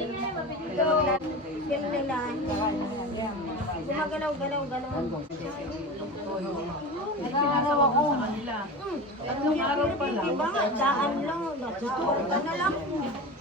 Skill nila. Gumagalaw-galaw. Nag-araw ako. Tatlong araw pa lang. Diba? Daan lang. Nagsakorta na lang.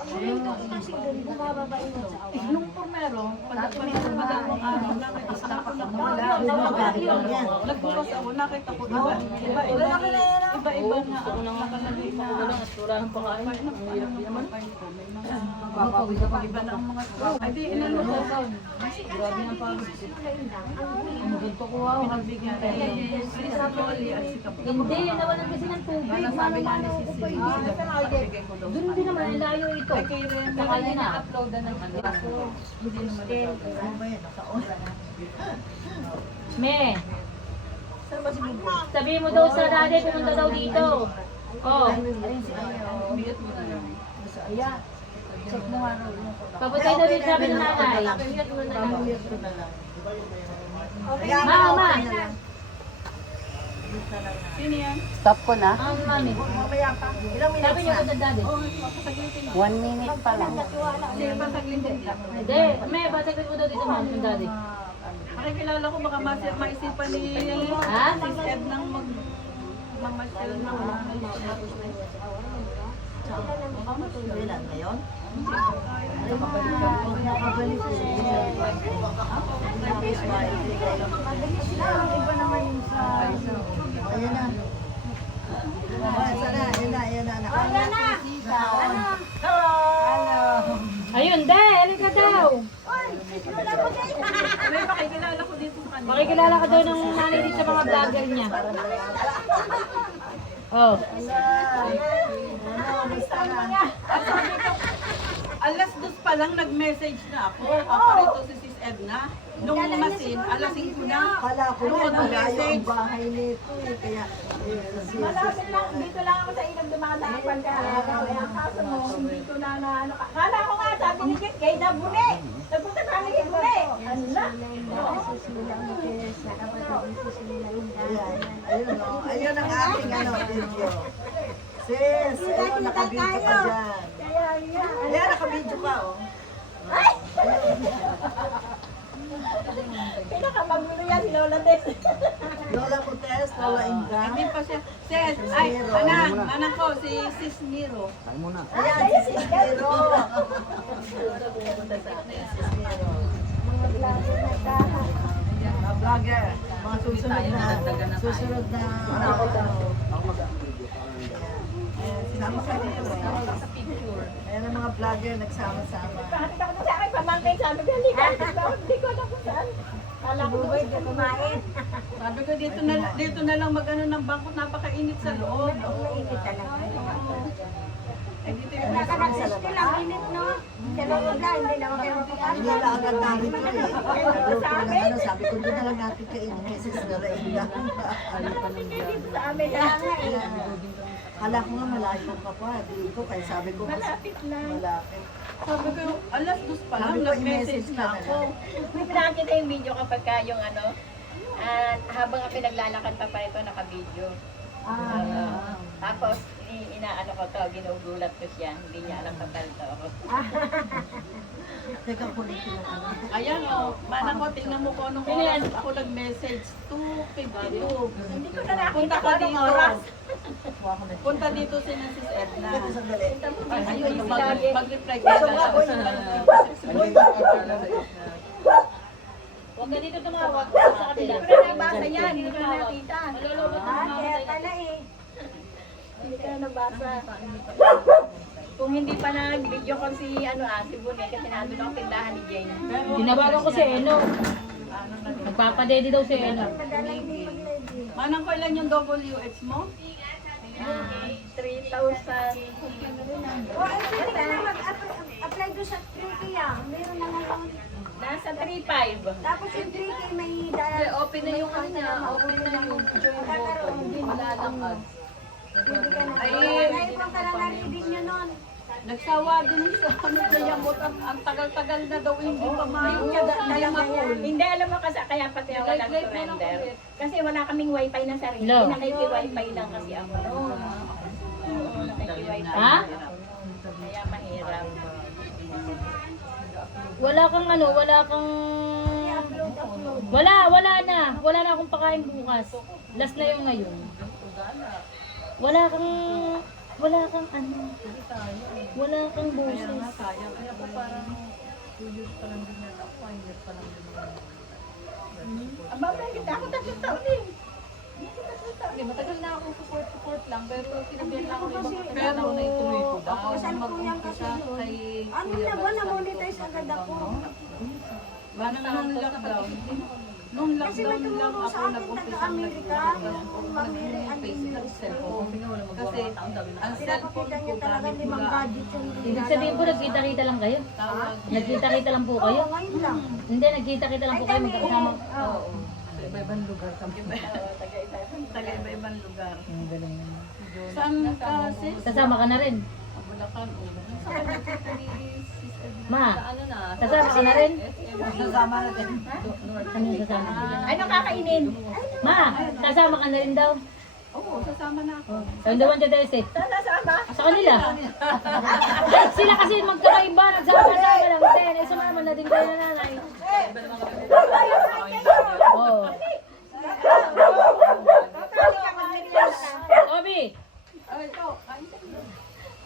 Kasi doon bumababa yung sa awa. Nung pormero, pagdating sa dalawang araw, nakita ko lang wala. Nagbukas ako, nakita ko iba. Iba-iba na ako nakalagay na asturahan pa kain. Hirap din naman kain ko. May mga iba na ang mga straw. Ay di, inano ko. Grabe ng pagod. Ang ganito ko wow. Pinagbigyan tayo. Si Sapoli at si Kapag. Hindi, nawalan kasi ng tubig. Sabi nga ni si Sisi. Doon din naman, ang layo ito. Ay kayo rin, Saka may yun na. na-upload na ng ano. Hindi naman Me, sabihin mo daw sa daddy, pumunta daw dito. Oh, Mute mo na lang. Check mo nga rin. papuntay daw dito sabi ng nanay. Mama, Sino yan? Stop ko na. ang mami. Mamaya pa. Ilang Sabi niyo punta daddy. 1 minute pa lang. Sige pa, saglit din lang. Hindi, me, pasagpit mo daw dito ma'am, yung daddy. Makikilala ko, baka maisipan ni Ha? Sis Ed ng mamasyal na. Kailan ngayon? Iba naman yung sa... Ayan na. Ayan na. Ayun, dahil, halika daw. May makikilala ko dito sa kanila. Makikilala ka daw ng nanay dito sa mga vlogger niya. Oh. Alas 2 pa lang nag-message na ako. Paparito si Sis Edna. Nung umasin, alas 5 na. Kala ko Noon na malayo ang message. bahay nito eh. Kaya, Malapit lang, dito lang ako sa ilang dumadaan pagka-araw. Eh, ang kaso mo, hindi ko na ano. Kala ko nga, sabi ni Kit, kay Nabune. Nagpunta kami kay Bune. Ano na? ayun ang ating video. Sis, ayun, nakabidyo ka dyan. Ayan, nakabidyo ka oh. Pinakamagulo yan, si Lola Tess. Lola Cortez, Lola Inga. Hindi pa siya. Sis, ay, anak ko, si Sis Miro. Ayan, si Miro. Mga vlogger, mga susunod na sama sa dito. Ayan ang mga vlogger nagsama-sama. Pakatid ako na sa akin, pamangkin sa amin. Hindi ko alam kung saan. Kala ko doon siya kumain. Sabi ko, dito na lang mag-ano ng bangkot, napakainit sa loob. Mainit talaga. Eh, dito yung Nakakasistil ang init, no? Sa loob na, hindi naman kayo magpapasok. Hindi lang agad namin ito eh. Nagluto ng ano, sabi ko doon na lang natin kainin kasi sa Lola Inga. Dito sa amin lang nga eh. Kala ko nga malayo ka pa. Dito kaya sabi ko Malapit lang. malapit. Sabi ko, alas 2 pa lang, Sabi ko, nag-message i-message na ka na ako. May pinakita yung video kapag ka yung ano, habang pinaglalakad pa ito, naka-video. Tapos, inaano ko to, ginugulat ko siya, hindi niya alam patalto ako. Teka, kulit yung ano. Ayan o, manang ko, tingnan mo ko anong oras ako nag-message. 2:52. Hindi ko na Punta nakita ka kung anong dito. oras. Punta dito si Sis Edna. Teka, sandali. Ayun, mag-reply ka na. Huwag ka dito tumawag sa kanila. Hindi ko na nabasa yan. Hindi ko na nakita. Malulobot na mga Kaya pala eh. Hindi ko na nabasa. Kung hindi pa nag-video ko si si Bune, kasi nandun ako tindahan ni Jane. Tinawagan ko si Eno. Nagpapadede daw si Eno. Madala hindi pag-ready. Manang ko ilan yung WH mo? 3,000. Oh, ay, pwede ka na mag-apply doon sa 3K ah. Meron na ngayon. Nasa 3,500. Tapos yung 3K may dala. Open na yung ano niya, open na yung Magkakaroon din. lalakad. Hindi ka na. Ay, Ngayon ka na na-reading nyo nun. Nagsawa din sa ano na yamot. Ang tagal-tagal na daw hindi pa ma-cool. Hindi, alam mo kasi kaya pati ako nag-surrender. Kasi wala kaming wifi na sarili. No. Nakiki-wifi lang kasi ako. Nakiki-wifi Ha? lang. Kaya mahirap. Wala kang ano, wala kang... Wala na akong pakain bukas. Last na yung ngayon. Wala kang ano. Wala kang boses. Sayang. Kaya pa parang 2 years pa lang din yan ako. 1 year pa lang din yan. Aba, kita ako 3 taon eh. Hindi, matagal na ako support lang. Pero sinabihan lang ako ng ibang pero na ituloy ko daw. Mag-umpisa kay Ano na ba, na-monetize agad ako. Nung Kasi may lockdown lang tumulong ako sa akin nag-umpisa taga-Amerika, yung mamili ang cellphone. Kasi ang cellphone Pinapakita ko niya talaga gamit limang mula gadget yung Ibig sabihin po, nagkita-kita lang kayo? tawag. Nagkita-kita lang po kayo? Oo, ngayon lang. Hindi, nagkita-kita lang po kayo magkasama. Oo. Sa iba-ibang lugar kami. Taga-iba-ibang lugar. Ang galing. Saan ka sis? Kasama ka na rin. Ang Bulacan. Sa kanya po ni sister na. Ma, Ano na? kasama ka na rin? Sasama natin. Ano yung kasama? Ano kakainin? Ma, kasama ka na rin daw. Oo, sasama na ako. Saan daw ang Tete? Sana sama? Sa kanila. Ay, sila kasi magkakaiba, nagsama-sama lang. Then, sumama na din kayo na nanay. Oo. Obi,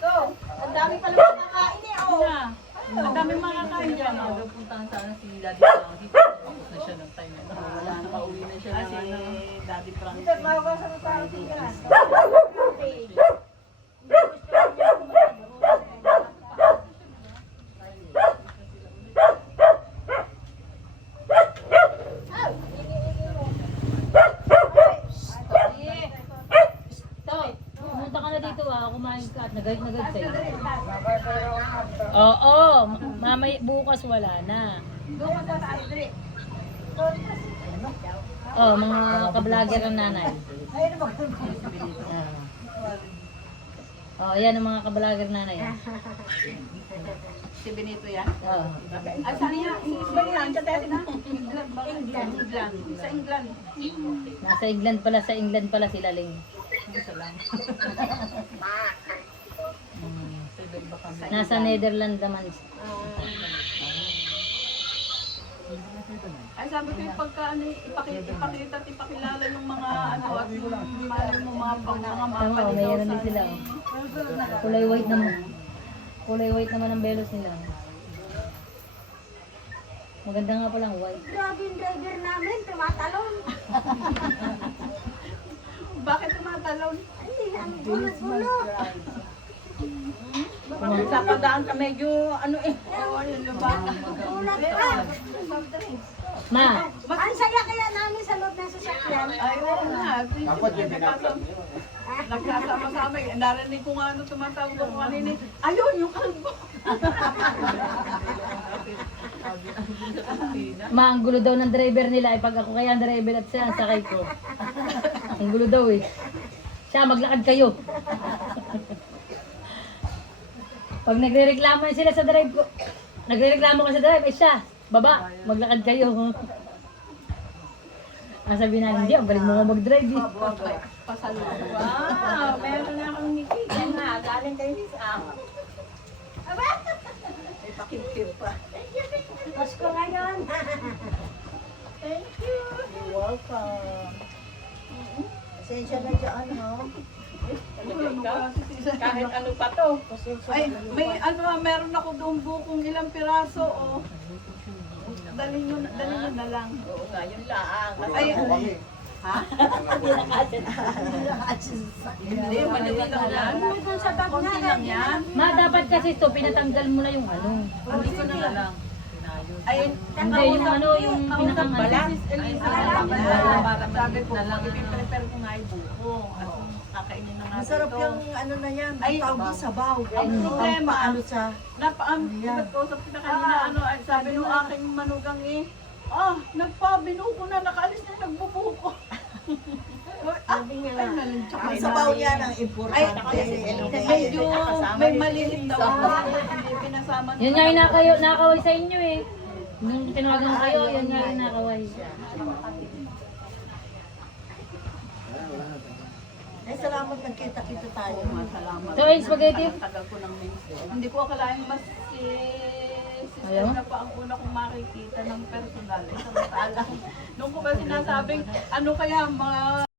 Ito, ang dami pala makakain eh. Oh. Ang dami mga kain dyan. Puntahan sana si Daddy Frankie. Tapos na siya ng time. Wala na, pauwi na siya ng Daddy Frankie. Ito, mawagaw sa tao. to, pumunta ka na dito kumain ka at nagalit sa'yo. Oo, mamay bukas wala na. Oh, mga ka-vlogger ng nanay. Oh, yan ang mga ka-vlogger nanay. Si Benito yan? Oh. Ay, saan niya? England. Sa England. Nasa England pala sila Ling. Isa lang. Nasa Netherlands naman. Ay, sabi ko yung pagka ano, ipakita at ipakilala yung mga ano at yung mga Oo, mayroon din sila. Oh. Kulay white naman ang belos nila. Maganda nga palang white. Grabe yung driver namin, tumatalon. Bakit tumatalon? Hindi, ang gulo-gulo. Sa padaan ka medyo ano eh. Oo, yun yung baka. Gulat ka. Ma, Ang saya kaya namin sa loob ng sasakyan. Ay, oo nga. Nagkasama-sama. Narinig ko nga ano tumatawag ko kanina. Ayun, yung kalbo. ang gulo daw ng driver nila ay pag ako kaya ang driver at siya ang sakay ko. Ang gulo daw eh. Siya, maglakad kayo. Pag nagrereklamo sila sa drive ko, nagrereklamo ka sa drive, ay siya, baba, maglakad kayo. Ang sabi na, hindi, ang galing mo nga mag-drive eh. Pasalubong. Wow, meron na akong nikita na. Galing kayo sa May pakipkip pa. Pasko ngayon. Thank you. You're welcome. Pasensya na dyan, ha? Kahit ano pa to. Ay, may ano, meron ako doon bukong ilang piraso, oh. Dali nyo na lang. Oo nga, yun lang. Ay, ha? Hindi, maliit lang yan. Sa bag Konti lang yan. Ma, dapat kasi ito, pinatanggal mo na yung ano. Hindi ko na lang. Ay, Hindi, yung ano, yung pinakang balat. Balat. Para sabi ko, i-prepare ko nga yung buko. At kakainin na natin Masarap ito. yung ano na yan. Ay, Ang tawag doon, sabaw. Ang problema, Ano siya? Nagkausap kita kanina, ano, ay, sabi nung aking manugang eh, nagpabinuko na, nakaalis na nagbubuko. Ang sabaw niya ang importante. Medyo may maliit daw ako. Hindi pinasama. Yun nga yung nakaway sa inyo eh. Nung tinawagan ko kayo, yun nga yung nakaway. Ay, salamat nagkita-kita tayo. Salamat. So, yung spaghetti? Tagal ko ng minsan. Hindi ko akalain mas si Ayaw? na pa ang una kong makikita ng personal. Samantalang, nung ko ba sinasabing, ano kaya mga